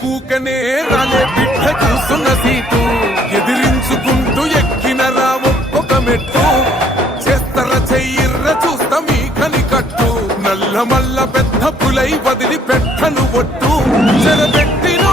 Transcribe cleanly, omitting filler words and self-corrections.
కూకనే రాలే బిడ్డ చూస్తున్న సీటు ఎదిరించుకుంటూ ఎక్కినరా ఒక్కొక్క మెట్టు చేస్తర చెయ్యిర్ర చూస్తా మీ కని కట్టు నల్ల మల్ల పెద్ద పులై వదిలి పెట్టను ఒట్టు చెరబెట్టిన